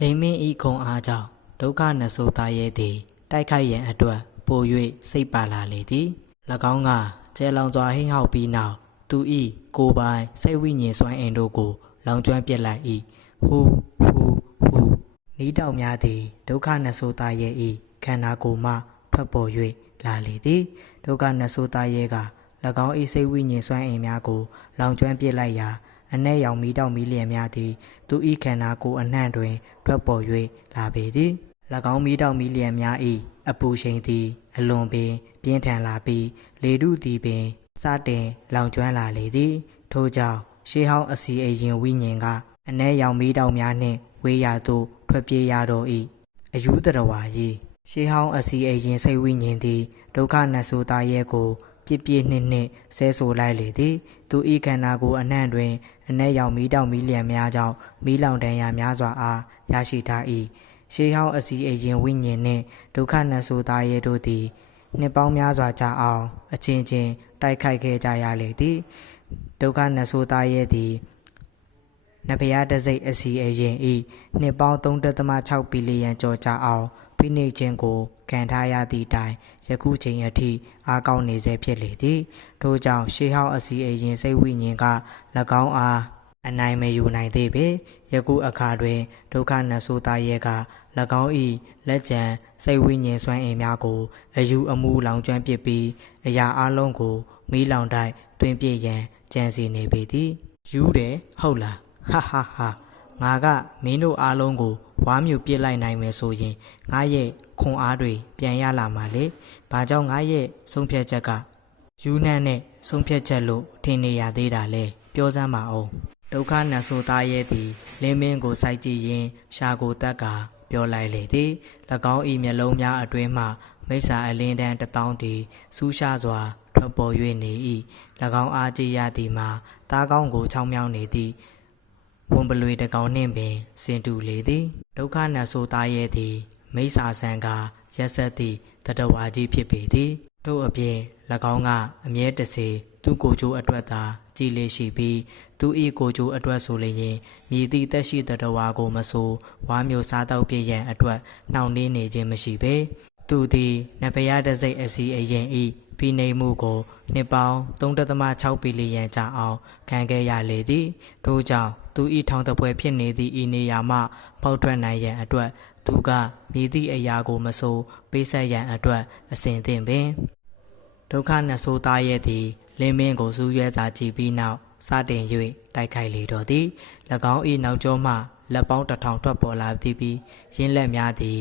လိမင်းဤခုံအားကြောင့်ဒုက္ခနဆိုသားရဲ့သည်တိုက်ခိုက်ရန်အတွက်ပို၍စိတ်ပါလာလေသည်၎င်းကကျဲလောင်စွာဟိဟောက်ပြီးနောက်သူဤကိုယ်ပိုင်စိတ်ဝိညာဉ်စွမ်းအင်တို့ကိုလောင်ကျွမ်းပစ်လိုက်၏ဟူနီးတောင်များသည်ဒုက္ခနဆိုသားရဲ့ဤခန္ဓာကိုယ်မှထွက်ပေါ်၍လာလေသည်ဒုက္ခနဆိုသားရဲ့က၎င်းဤစိတ်ဝိညာဉ်စွမ်းအင်များကိုလောင်ကျွမ်းပစ်လိုက်ရာအ내ရောင်မီးတောက်မီးလျံများသည်သူဤခန္ဓာကိုယ်အနှံ့တွင်ထွက်ပေါ်၍လာပေသည်၎င်းမီးတောက်မီးလျံများ၏အပူရှိန်သည်အလွန်ပင်ပြင်းထန်လာပြီးလေထုသည်ပင်စတင်လောင်ကျွမ်းလာလေသည်ထို့ကြောင့်ရှေးဟောင်းအစီအရင်ဝိညာဉ်ကအ내ရောင်မီးတောက်များနှင့်ဝေးရာသို့ထွက်ပြေးရတော့၏အယူတရဝါကြီးရှေးဟောင်းအစီအရင်စိတ်ဝိညာဉ်သည်ဒုက္ခနဆိုသားရဲ့ကိုပြည့်ပြည့်နှင့်ဆဲဆိုလိုက်လေသည်သူဤခန္ဓာကိုယ်အနှံ့တွင်အ내ရောင်မီးတောက်မီးလျံများကြောင့်မီးလောင်တန်ရာများစွာအားရရှိထား၏ရှေးဟောင်းအစီအရင်ဝိညာဉ်နှင့်ဒုက္ခနဆိုသားရဲ့တို့သည်နှစ်ပေါင်းများစွာကြာအောင်အချင်းချင်းတိုက်ခိုက်ခဲ့ကြရလေသည်ဒုက္ခနဆိုသားရဲ့သည်နဖရားတစိတ်အစီအရင်ဤနှစ်ပေါင်း 3.6 ဘီလီယံကျော်ကြာအောင်ဖိနှိပ်ခြင်းကိုခံထားရသည့်တိုင်ယခုချိန်အထိအားကောင်းနေစေဖြစ်လေသည်ထို့ကြောင့်ရှေးဟောင်းအစီအရင်စိတ်ဝိညာဉ်က၎င်းအားအနိုင်မယူနိုင်သေးပေယခုအခါတွင်ဒုက္ခနဆိုသားရဲ့က၎င်း၏လက်ကျန်စိတ်ဝိညာဉ်စွမ်းအင်များကိုအယူအမူလောင်ကျွမ်းပစ်ပြီးအရာအလုံးကိုမီးလောင်တိုက်တွင်ပြည့်ရန်ကြံစီနေပေသည်ယူတယ်ဟုတ်လားဟာငါကမင်းတို့အားလုံးကိုဝါမြူပြစ်လိုက်နိုင်မယ်ဆိုရင်ငါရဲ့ခွန်အားတွေပြန်ရလာမှာလေဘာကြောင့်ငါရဲ့ဆုံးဖြတ်ချက်ကယူနှံ့နဲ့ဆုံးဖြတ်ချက်လို့ထင်နေရသေးတာလဲပြောစမ်းပါအောင်ဒုက္ခနဆိုသားရဲ့သည်လင်းမင်းကိုစိုက်ကြည့်ရင်းရှာကိုတက်ကပြောလိုက်လေသည်၎င်း၏မျက်လုံးများအတွင်းမှမိစ္ဆာအလင်းတန်း1000တည်စူးရှားစွာထွက်ပေါ်၍နေ၏၎င်းအားကြည့်ရသည်မှာသားကောင်းကိုချောင်းမြောင်းနေသည်ဝန်ပလွေတကောင်နှင့်ပင်စင်တူလေသည်ဒုက္ခနဆိုသားရဲ့သည်မိစ္ဆာဆန်ကရက်ဆက်သည့်တတဝါကြီးဖြစ်ပေသည်တို့အပြင်၎င်းကအမြဲတစေသူ့ကိုယ်ကျိုးအတွက်သာကြည်လေးရှိပြီးသူ၏ကိုယ်ကျိုးအတွက်ဆိုလျင်မြည်သည့်တက်ရှိတတဝါကိုမဆိုဝါမျိုးစားတော့ပြည့်ရန်အတွက်နှောင့်နှေးနေခြင်းမရှိပေသူသည်နဖရားတစိတ်အစီအရင်ဤဖိနှိပ်မှုကိုနှစ်ပေါင်း 3.6 ဘီလီယံကြာအောင်ခံခဲ့ရလေသည်ထို့ကြောင့်သူ၏ထောင်တပွဲဖြစ်နေသည့်ဤနေရာမှပေါက်ထွက်နိုင်ရန်အတွက်သူကမြည်သည့်အရာကိုမဆိုပေးဆက်ရန်အတွက်အစဉ်သင့်ပင်ဒုက္ခနဆိုသားရဲ့သည်လင်းမင်းကိုစူးရဲစာကြည့်ပြီးနောက်စတင်၍တိုက်ခိုက်လေတော့သည်၎င်း၏နောက်ကျောမှလက်ပေါင်း1000ထွက်ပေါ်လာသည်ပြီးရင်းလက်များသည်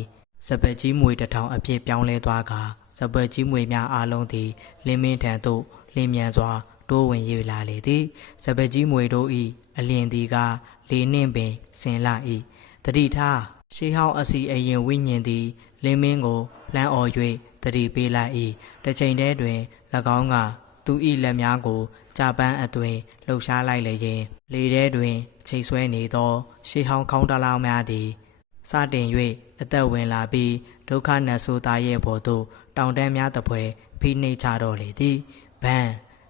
စပက်ကြီးမွေ1000အဖြစ်ပြောင်းလဲသွားကာစပက်ကြီးမွေများအားလုံးသည်လင်းမင်းထံသို့လင်းမြန်စွာတိုးဝင်၍လာလေသည်စပက်ကြီးမွေတို့၏အလျင်သည်ကလေနှင့်ပင်ဆင်လာ၏တတိထားရှေးဟောင်းအစီအရင်ဝိညာဉ်သည်လင်းမင်းကိုလှမ်းအော်၍တတိပေးလိုက်၏တစ်ချိန်တည်းတွင်၎င်းကသူ၏လက်များကိုကြပန်းအသွင်လှုပ်ရှားလိုက်လျင်လေထဲတွင်ချိတ်ဆွဲနေသောရှေးဟောင်းခေါင်းတလားများသည်စတင်၍အသက်ဝင်လာပြီးဒုက္ခနဆိုသားရဲ့ဘော်သို့တောင်တန်းများတပွဲဖိနှိပ်ချတော့လေသည်ဗန်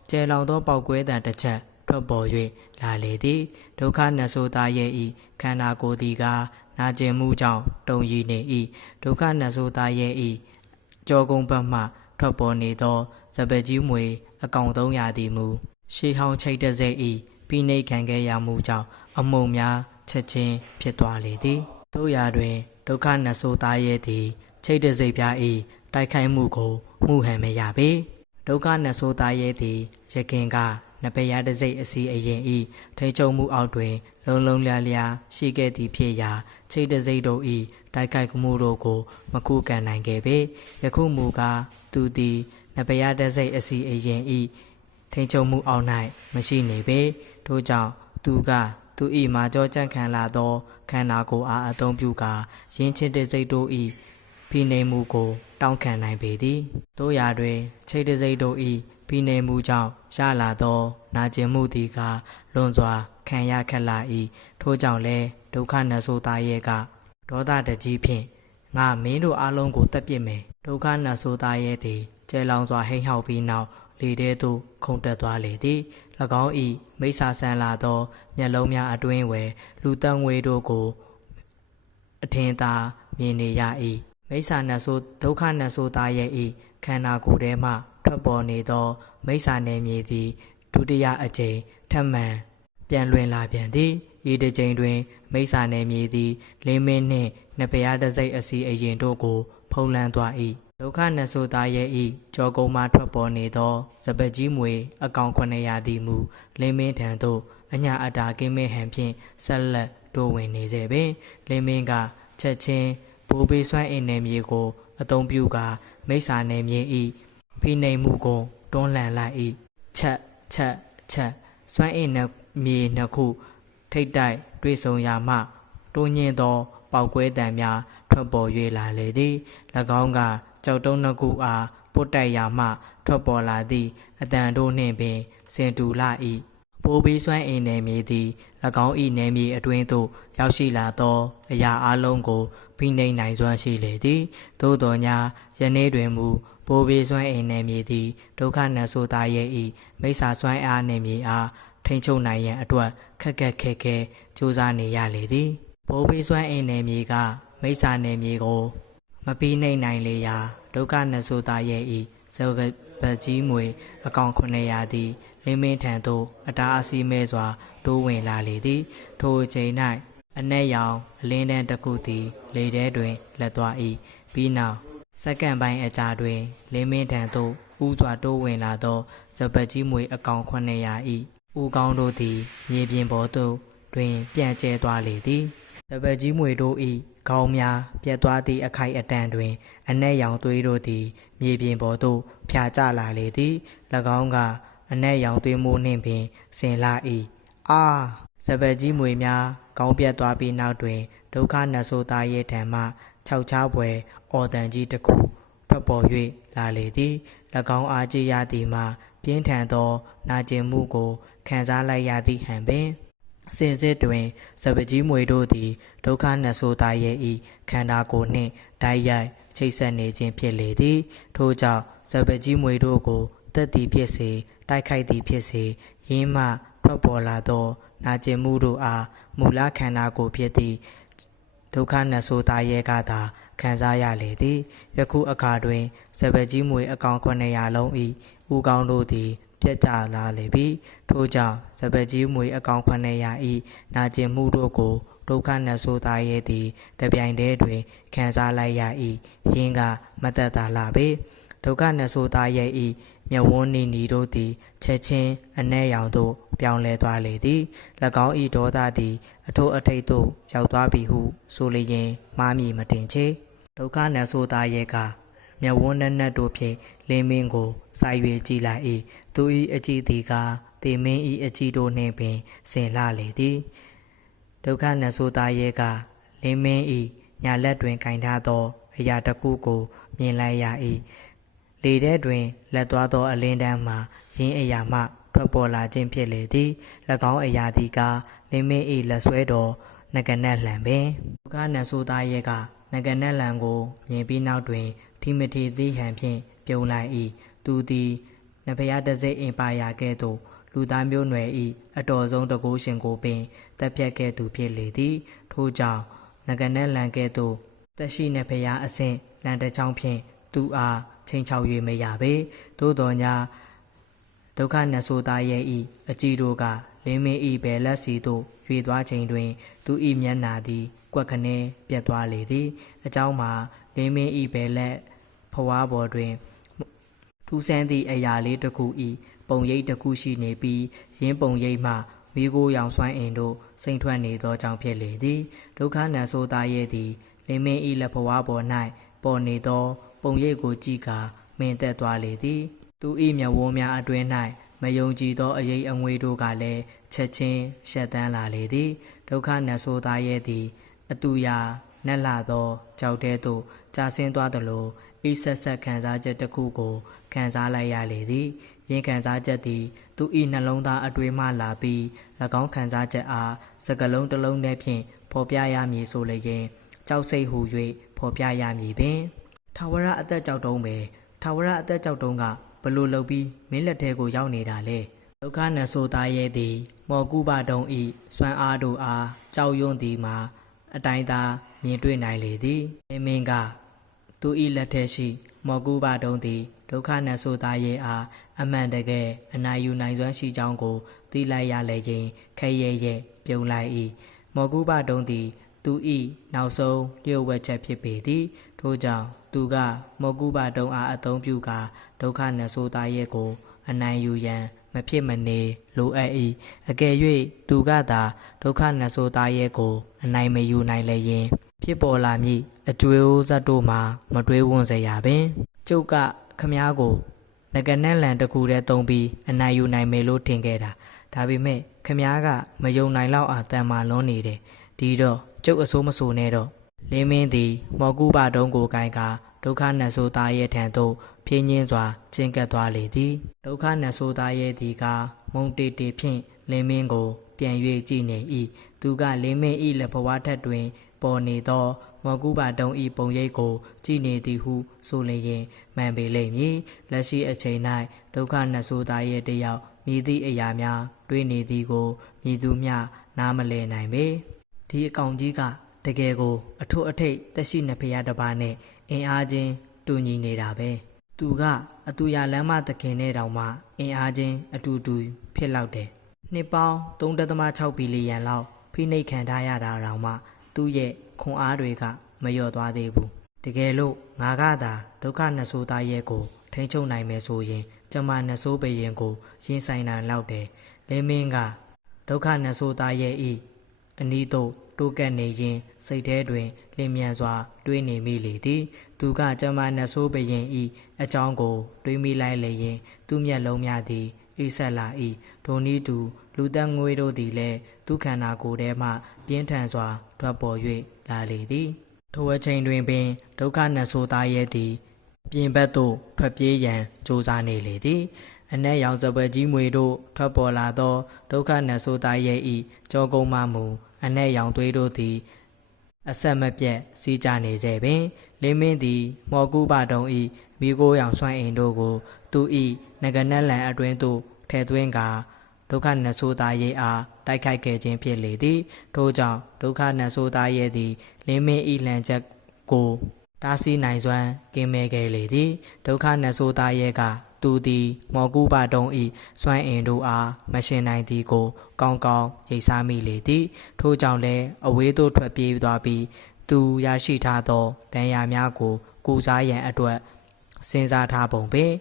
ကျဲလောင်သောပောက်ကွဲတံတစ်ချက်ထွက်ပေါ်၍လာလေသည်ဒုက္ခနဆိုသားရဲ့ဤခန္ဓာကိုယ်သည်ကနာကျင်မှုကြောင့်တုံရည်နေ၏ဒုက္ခနဆိုသားရဲ့ဤကြောကုန်းဘက်မှထွက်ပေါ်နေသောစပက်ကြီးမွေအကောင်300သည်မူရှေးဟောင်းချိတ်တစိတ်ဤဖိနှိပ်ခံခဲ့ရမှုကြောင့်အမုံများချက်ချင်းဖြစ်သွားလေသည်တို့ရာတွင်ဒုက္ခနဆိုသားရဲ့သည်ချိတ်တစိတ်ပြားဤတိုက်ခိုက်မှုကိုမှုဟန်မရပေဒုက္ခနဆိုသားရဲ့သည်ရခင်ကနဖရားတစိတ်အစီအရင်ဤထိချုံမှုအောက်တွင်လုံးလုံးလျားလျားရှိခဲ့သည်ဖြစ်ရာချိတ်တစိတ်တို့ဤတိုက်ခိုက်မှုတို့ကိုမခုခံနိုင်ခဲ့ပေယခုမူကားသူသည်နဖရားတစိတ်အစီအရင်ဤထိချုံမှုအောက်၌မရှိနေပေထို့ကြောင့်သူကသူ၏မာကြောကြံ့ခံလာသောခန္ဓာကိုယ်အားအသုံးပြုကာယင်းချစ်တဲ့စိတ်တို့၏ဖိနှိပ်မှုကိုတောင်းခံနိုင်ပေသည်တို့ရာတွင်ချိတ်တဲ့စိတ်တို့၏ဖိနှိပ်မှုကြောင့်ရလာသောနာကျင်မှုသည်ကလွန်စွာခံရခက်လာ၏ထို့ကြောင့်လည်းဒုက္ခနဆိုသားရဲ့ကဒေါသတကြီးဖြင့်ငါမင်းတို့အားလုံးကိုတပ်ပစ်မယ်ဒုက္ခနဆိုသားရဲ့သည်ကျဲလောင်စွာဟိမ့်ဟောက်ပြီးနောက်လေထဲသို့ခုန်တက်သွားလေသည်၎င်း၏မိစ္ဆာဆန်လာသောမျက်လုံးများအတွင်းဝယ်လူတန်းငွေတို့ကို အထင်သာမြင်နေရ၏မိစ္ဆာနဆိုဒုက္ခနဆိုသားရဲ့ဤခန္ဓာကိုယ်ထဲမှထွက်ပေါ်နေသောမိစ္ဆာနယ်မြေသည်ဒုတိယအကြိမ်ထပ်မံပြန်လွင်လာပြန်သည်ဤတစ်ကြိမ်တွင်မိစ္ဆာနယ်မြေသည်လင်းမင်းနှင့်နဖျားတစိမ့်အစီအရင်တို့ကိုဖုံးလွှမ်းသွား၏ဒုက္ခနဆိုသားရဲ့ဤကြောကုံမှထွက်ပေါ်နေသောစပက်ကြီးမွေအကောင်900သည်မူလင်းမင်းထံသို့အညာအတာကင်းမဲ့ဟန်ဖြင့်ဆက်လက်တိုးဝင်နေစေပင်လင်းမင်းကချက်ချင်းဘိုးဘေးစွမ်းအင်နယ်မြေကိုအသုံးပြုကာမိစ္ဆာနယ်မြေဤဖိနှိမ်မှုကိုတွန်းလှန်လိုက်၏ချက်စွမ်းအင်နယ်မြေနှစ်ခုထိတ်တိုက်တွေ့ဆုံရာမှတိုးညင်းသောပေါက်ကွဲတံများထွက်ပေါ်၍လာလေသည်၎င်းကကြောက်တုံးနှစ်ခုအားပုတ်တိုက်ရာမှထွက်ပေါ်လာသည့်အတန်တို့နှင့်ပင်စင်တူလာ၏ဘိုးဘေးစွမ်းအင်နယ်မြေသည်၎င်း၏နယ်မြေအတွင်းသို့ရောက်ရှိလာသောအရာအလုံးကိုဖိနှိပ်နိုင်စွမ်းရှိလေသည်သို့တော်ညာယနေ့တွင်မူဘိုးဘေးစွမ်းအင်နယ်မြေသည်ဒုက္ခနဆိုသားရဲ့ဤမိစ္ဆာစွမ်းအားနယ်မြေအားထိန်ချုပ်နိုင်ရန်အတွက်ခက်ခဲကြိုးစားနေရလေသည်ဘိုးဘေးစွမ်းအင်နယ်မြေကမိစ္ဆာနယ်မြေကိုမပြီးနှိပ်နိုင်လေရာဒုက္ခနဆိုသားရဲ့ဤဇောကပတ်ကြီးမွေအကောင်900သည်လင်းမင်းထံသို့အတားအဆီးမဲစွာတိုးဝင်လာလေသည်ထိုအချိန်၌အနက်ရောင်အလင်းတန်းတစ်ခုသည်လေထဲတွင်လက်သွား၏ပြီးနောက်စက္ကန့်ပိုင်းအကြာတွင်လင်းမင်းထံသို့ဥစွာတိုးဝင်လာသောစပက်ကြီးမွေအကောင်900၏ဥကောင်းတို့သည်မြေပြင်ပေါ်သို့တွင်ပြန့်ကျဲသွားလေသည်စပက်ကြီးမွေတို့၏ခေါင်းများပြတ်သွားသည့်အခိုက်အတန့်တွင်အနက်ရောင်သွေးတို့သည်မြေပြင်ပေါ်သို့ဖြာကျလာလေသည်၎င်းကအနက်ရောင်သွေးမိုးနှင့်ပင်ဆင်လာ၏စပက်ကြီးမွေများခေါင်းပြတ်သွားပြီးနောက်တွင်ဒုက္ခနဆိုသားရဲ့ထံမှခြောက်ချားပွဲအော်တန်ကြီးတစ်ခုထွက်ပေါ်၍လာလေသည်၎င်းအားကြည့်ရသည်မှာပြင်းထန်သောနာကျင်မှုကိုခံစားလိုက်ရသည့်ဟန်ပင်စင်စစ်တွင်စပကြီးမွေတို့သည်ဒုက္ခနဆိုသားရဲ့ဤခန္ဓာကိုယ်နှင့်တိုက်ရိုက်ချိတ်ဆက်နေခြင်းဖြစ်လေသည်ထို့ကြောင့်စပကြီးမွေတို့ကိုတက်သည်ဖြစ်စေတိုက်ခိုက်သည်ဖြစ်စေရင်းမှထွက်ပေါ်လာသောနာကျင်မှုတို့အားမူလခန္ဓာကိုယ်ဖြစ်သည့်ဒုက္ခနဆိုသားရဲ့ကသာခံစားရလေသည်ယခုအခါတွင်စပကြီးမွေအကောင်900လုံး၏ဥကောင်းတို့သည်ပြတ်ကျလာလေပြီထို့ကြောင့်စပကြီးမွေအကောင်900၏နာကျင်မှုတို့ကိုဒုက္ခနဆိုသားရဲ့သည်တပြိုင်တည်းတွင်ခံစားလိုက်ရ၏ယင်းကမသက်သာလာပေဒုက္ခနဆိုသားရဲ့၏မြဝန်းနီတို့သည်ချက်ချင်းအနက်ရောင်သို့ပြောင်းလဲသွားလေသည်၎င်း၏ဒေါသသည်အထိုးအထိပ်သို့ရောက်သွားပြီဟုဆိုလျင်မှားမည်မတင်ချေဒုက္ခနဆိုသားရဲ့ကမြဝန်းနက်တို့ဖြင့်လင်းမင်းကိုစိုက်၍ကြည်လိုက်၏သူ၏အကြည့်သည်ကတေမင်း၏အကြည့်တို့နှင့်ပင်ဆင်လှလေသည်ဒုက္ခနဆိုသားရဲ့ကလင်းမင်း၏ညာလက်တွင်ကင်ထားသောအရာတစ်ခုကိုမြင်လိုက်ရ၏လေထဲတွင်လက်သွားသောအလင်းတန်းမှာရင်းအရာမှထွက်ပေါ်လာခြင်းဖြစ်လေသည်၎င်းအရာသည်ကလင်းမင်း၏လက်ဆွဲတော်နဂနက်လှံပင်ဒုက္ခနဆိုသားရဲ့ကနဂနက်လှံကိုမြင်ပြီးနောက်တွင်ထိမထီသည့်ဟန်ဖြင့်ပြုံးလိုက်၏သူသည်နဖျားတစိမ့်အင်ပါယာကဲ့သို့လူသားမျိုးနွယ်၏အတော်ဆုံးတကိုးရှင်ကိုပင်တပ်ဖြတ်ခဲ့သူဖြစ်လေသည်ထို့ကြောင့်နဂနက်လှံကဲ့သို့တက်ရှိနဖျားအဆင့်လန်တစ်ချောင်းဖြင့်သူအားချိန်ချောက်၍မရပေသို့တော်ညာဒုက္ခနဆိုသားရဲ့ဤအကြည်တို့ကလင်းမင်းဤဘယ်လက်စီသို့ရွေသွားချိန်တွင်သူဤမျက်နာသည်ကွက်ခနဲပြတ်သွားလေသည်အကြောင်းမှာလင်းမင်းဤဘယ်လက်ဖွားပေါ်တွင်ထူးဆန်းသည့်အရာလေးတစ်ခုဤပုံရိပ်တစ်ခုရှိနေပြီးရင်းပုံရိပ်မှမိโกရောင်စွမ်းအင်တို့စိမ့်ထွက်နေသောကြောင့်ဖြစ်လေသည်ဒုက္ခနဆိုသားရဲ့သည်လင်းမင်းဤလက်ဖွားပေါ်၌ပေါ်နေသောပုံရိပ်ကိုကြည့်ကာမင်းသက်သွားလေသည်သူ၏မျက်ဝန်းများအတွင်း၌မယုံကြည်သောအရေးအငွေတို့ကလည်းချက်ချင်းရှက်တန်းလာလေသည်ဒုက္ခနဆိုသားရဲ့သည်အတူရာနက်လာသောကြောက်တဲ့သို့ကြာဆင်းသွားသလိုဤဆက်ခံစားချက်တစ်ခုကိုခံစားလိုက်ရလေသည်ယင်းခံစားချက်သည်သူ၏နှလုံးသားအတွေးမှလာပြီး၎င်းခံစားချက်အားစကလုံးတစ်လုံးနဲ့ဖြင့်ဖော်ပြရမည်ဆိုလျင်ကြောက်စိတ်ဟူ၍ဖော်ပြရမည်ပင်ထာဝရအသက်ကြောက်တုံးပဲထာဝရအသက်ကြောက်တုံးကဘလို့လုပ်ပြီးမင်းလက်ထဲကိုရောက်နေတာလဲဒုက္ခနဆိုသားရဲ့သည်မော်ကူပါတုံဤစွမ်းအားတို့အားကြောက်ရွံ့သည်မှာ အတိုင်းသာမြင်တွေ့နိုင်လေသည်လင်းမင်းကသူ၏လက်ထက်ရှိမော်ကူဘတုံးသည်ဒုက္ခနတ်ဆိုသားရဲ့အားအမှန်တကယ်အနိုင်ယူနိုင်စွမ်းရှိကြောင်းကိုသိလိုက်ရလေခြင်းခရဲရဲ့ပြုံးလိုက်၏မော်ကူဘတုံးသည်သူ၏နောက်ဆုံးလျှို့ဝှက်ချက်ဖြစ်ပေသည်ထို့ကြောင့်သူကမော်ကူဘတုံးအားအသုံးပြုကာဒုက္ခနတ်ဆိုသားရဲ့ကိုအနိုင်ယူရန်မဖြစ်မနေလိုအပ်၏အကယ်၍သူကသာဒုက္ခနတ်ဆိုသားရဲ့ကိုအနိုင်မယူနိုင်လေရင်ဖြစ်ပေါ်လာမည့်အကျွေးအိုးဇက်တို့မှာမတွေးဝွန့်စရာပင်ကျုပ်ကခမားကိုငကနက်လန်တစ်ခုတည်းသုံးပြီးအနိုင်ယူနိုင်မယ်လို့ထင်ခဲ့တာဒါပေမဲ့ခမားကမယုံနိုင်လောက်အောင်တန်မာလွန်းနေတယ်ဒီတော့ကျုပ်အစိုးမဆိုနဲ့တော့လင်းမင်းသည်မော်ကူဘတုံးကိုကိုင်ကာဒုက္ခနတ်ဆိုသားရဲ့ထံသို့ဖြင်းညင်းစွာချင်းကပ်သွားလေသည်ဒုက္ခနတ်ဆိုသားရဲ့ဒီကမုံတေတေဖြင့်လင်းမင်းကိုပြန်၍ကြည့်နေ၏သူကလင်းမင်း၏လက်ဘဝထက်တွင်ပေါ်နေသောမော်ကူဘတုံး၏ပုံရိပ်ကိုကြည့်နေသည်ဟုဆိုလျင်မှန်ပေလိမ့်မည်လက်ရှိအချိန်၌ဒုက္ခနတ်ဆိုသားရဲ့တယောက်မြည်သည့်အရာများတွေးနေသည်ကိုမြည်သူမျှနားမလည်နိုင်ပေဒီအကောင်ကြီးကတကယ်ကိုအထွတ်အထိပ်တက်ရှိနေဖရာတစ်ပါးနဲ့အင်အားချင်းတူညီနေတာပဲသူကအတူရလမ်းမတခင်နဲ့တောင်မှအင်အားချင်းအတူတူဖြစ်လောက်တယ်နှစ်ပေါင်း 3.6 ဘီလီယံလောက်ဖိနှိပ်ခံထားရတာတောင်မှသူ့ရဲ့ခွန်အားတွေကမလျော့သွားသေးဘူးတကယ်လို့ငါကသာဒုက္ခနတ်ဆိုးသားရဲ့ကိုထိန်းချုပ်နိုင်မယ်ဆိုရင်ကျမနတ်ဆိုးဘရင်ကိုရင်ဆိုင်နိုင်လောက်တယ်လင်းမင်းကဒုက္ခနတ်ဆိုးသားရဲ့ဤအနီးသို့တိုးကပ်နေရင်စိတ်ထဲတွင်လင်းမြန်စွာတွေးနေမိလေသည်သူကကျမနတ်ဆိုးဘရင်ဤအကြောင်းကိုတွေးမိလိုက်လေရင်သူ့မျက်လုံးများသည်အေးဆက်လာ၏ဒိုနီးတူလူသက်ငွေတို့သည်လည်းသူခန္ဓာကိုယ်ထဲမှပြင်းထန်စွာထွက်ပေါ်၍လာလေသည်ထိုအချိန်တွင်ပင်ဒုက္ခနတ်ဆိုးသားရဲ့သည်ပြင်ဘက်သို့ထွက်ပြေးရန်ကြိုးစားနေလေသည်အနက်ရောင်စပယ်ကြီးမွေတို့ထွက်ပေါ်လာသောဒုက္ခနတ်ဆိုးသားရဲ့ဤကြောကုန်းမှမူအနက်ရောင်သွေးတို့သည်အဆက်မပြတ်စီးကြနေစေပင်လင်းမင်းသည်မော်ကူဘတုံဤမိโกရောင်ဆွမ်းအင်တို့ကိုသူဤငကနက်လန်အတွင်းသို့ထဲသွင်းကာဒုက္ခနတ်ဆိုးသားရဲ့အားတိုက်ခိုက်ခဲ့ခြင်းဖြစ်လေသည်ထို့ကြောင့်ဒုက္ခနတ်ဆိုးသားရဲ့သည်လင်းမင်းဤလှန်ချက်ကိုတားဆီးနိုင်စွမ်းကင်းမဲ့ခဲ့လေသည်ဒုက္ခနတ်ဆိုးသားရဲ့ကသူသည်မော်ကူဘတုံဤစွမ်းအင်တို့အားမရှင်နိုင်သည်ကိုကောင်းကောင်းရိပ်စားမိလေသည်ထို့ကြောင့်လည်းအဝေးသို့ထွက်ပြေးသွားပြီးသူရရှိထားသောဒဏ်ရာများကိုကုစားရန်အတွက်စဉ်းစားထားပုံပင်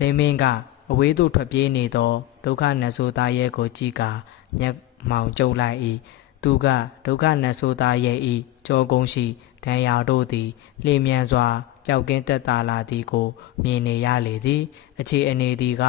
လင်းမင်းကအဝေးသို့ထွက်ပြေးနေသောဒုက္ခနတ်ဆိုးသားရဲ့ကိုကြည့်ကာမျက်မှောင်ကျုံလိုက်၏သူကဒုက္ခနတ်ဆိုးသားရဲ့ဤကြောကုန်းရှိဒဏ်ရာတို့သည်လျင်မြန်စွာပျောက်ကင်းသက်သာလာသည်ကိုမြင်နေရလေသည်အခြေအနေသည်က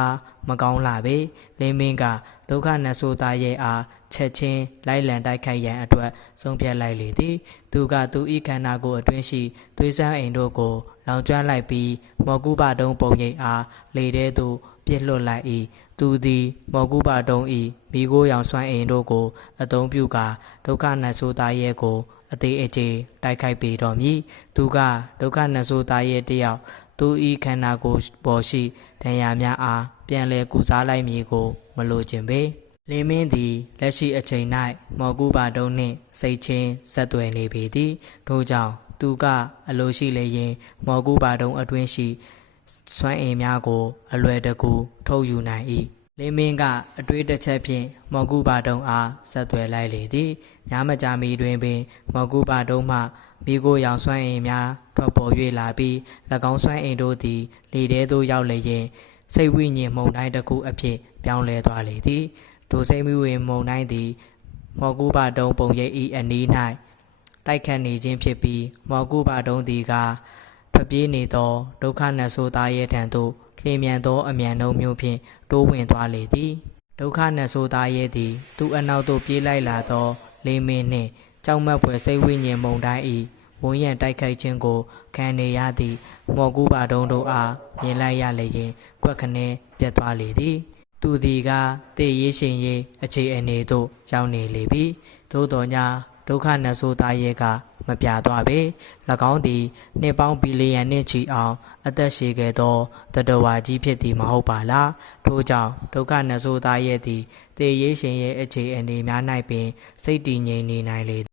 မကောင်းလာပေလင်းမင်းကဒုက္ခနတ်ဆိုးသားရဲ့အားချက်ချင်းလိုက်လံတိုက်ခိုက်ရန်အတွက်ဆုံးဖြတ်လိုက်လေသည်သူကသူဤခန္ဓာကိုယ်အတွင်းရှိသွေးစမ်းအိမ်တို့ကိုလောင်ကျွမ်းလိုက်ပြီးမော်ကူဘတုံးပုံရိပ်အားလေထဲသို့ပြစ်လွတ်လိုက်၏သူသည်မော်ကူဘတုံးဤမိโกရောင်ဆွမ်းအိမ်တို့ကိုအသုံးပြုကာဒုက္ခနတ်ဆိုးသားရဲ့ကိုအသေးအကျေတိုက်ခိုက်ပေတော်မူသူကဒုက္ခနတ်ဆိုးသားရဲ့တယောက်သူဤခန္ဓာကိုယ်ပေါ်ရှိဒဏ်ရာများအားပြန်လည်ကုစားလိုက်မည်ကိုမလိုချင်ပေလင်းမင်းသည်လက်ရှိအချိန်၌မော်ကူဘတုံးနှင့်စိတ်ချင်းဆက်သွယ်နေပေသည်ထို့ကြောင့်သူကအလိုရှိလေရင်မော်ကူဘတုံးအတွင်းရှိစွမ်းအင်များကိုအလွယ်တကူထုတ်ယူနိုင်၏လင်းမင်းကအတွေးတစ်ချက်ဖြင့်မော်ကူဘတုံးအားဆက်သွယ်လိုက်လေသည်များမကြာမီတွင်ပင်မော်ကူဘတုံးမှမိโกရောင်စွမ်းအင်များထွက်ပေါ်၍လာပြီး၎င်းစွမ်းအင်တို့သည်လေထဲသို့ရောက်လျင်စိတ်ဝိညာဉ်မှုန်တိုင်းတစ်ခုအဖြစ်ပြောင်းလဲသွားလေသည်ဒိုစိတ်ဝိညာဉ်မှုန်တိုင်းသည်မော်ကူဘတုံးပုံရိပ်ဤအနီး၌တိုက်ခတ်နေခြင်းဖြစ်ပြီးမော်ကူဘတုံးသည်ကထွက်ပြေးနေသောဒုက္ခနတ်ဆိုးသားရဲ့ထံသို့လျင်မြန်သောအမြန်နှုန်းမျိုးဖြင့်တိုးဝင်သွားလေသည်ဒုက္ခနတ်ဆိုးသားရဲ့သည်သူအနောက်သို့ပြေးလိုက်လာသောလင်းမင်းနှင့်ကြောက်မက်ဖွယ်စိတ်ဝိညာဉ်မှုန်တိုင်းဤဝန်းရံတိုက်ခိုက်ခြင်းကိုခံနေရသည့်မော်ကူဘတုံးတို့အားမြင်လိုက်ရလျင်ကွက်ခနဲပြတ်သွားလေသည်သူသည်ကတေရေးရှင်ရေးအခြေအနေသို့ရောက်နေလေပြီသို့တော်ညာဒုက္ခနတ်ဆိုးသားရဲ့ကမပြသွားပေ၎င်းသည်နှစ်ပေါင်းဘီလီယံနှင့်ချီအောင်အသက်ရှည်ခဲ့သောတတဝါကြီးဖြစ်သည်မဟုတ်ပါလားထို့ကြောင့်ဒုက္ခနတ်ဆိုးသားရဲ့သည်တေရေးရှင်ရဲ့အခြေအနေများ၌ပင်စိတ်တည်ငြိမ်နေနိုင်လေ